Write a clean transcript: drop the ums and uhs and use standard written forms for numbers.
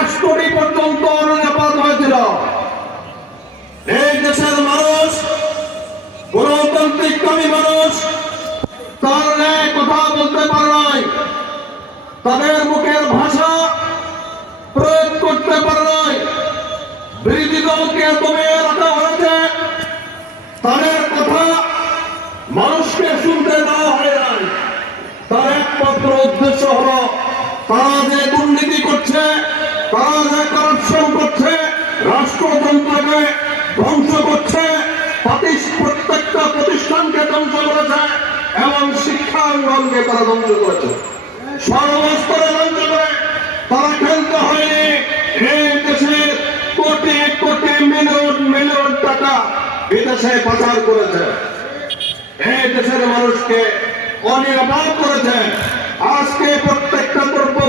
রাষ্ট্রটি পর্যন্ত নিরাপদ হয়েছিল। এই দেশের মানুষ, গণতান্ত্রিককামী মানুষ তার ন্যায় কথা বলতে পারে নাই, তাদের মুখের ভাষা প্রয়োগ করতে পারে নাই। বিরোধী দলকে দমিয়ে রাখা হয়েছে, তাদের কথা মানুষকে শুনতে দেওয়া হয় নাই। তার একমাত্র উদ্দেশ্য হলো তারা যে দুর্নীতি করছে, তারা যে কারাপশন করছে, রাষ্ট্রযন্ত্রকে ধ্বংস করছে, প্রত্যেকটা প্রতিষ্ঠানকে ধ্বংস করেছে এবং শিক্ষাঙ্গনকে তারা ধ্বংস করেছে, সর্বস্তরে ধ্বংস করে। তারা খেলতে হয়নি এই দেশের কোটি কোটি মিলিয়ন মিলিয়ন টাকা বিদেশে পাচার করেছে, এই দেশের মানুষকে অনিরাপদ করেছে। আজকে প্রত্যেকটা দ্রব্য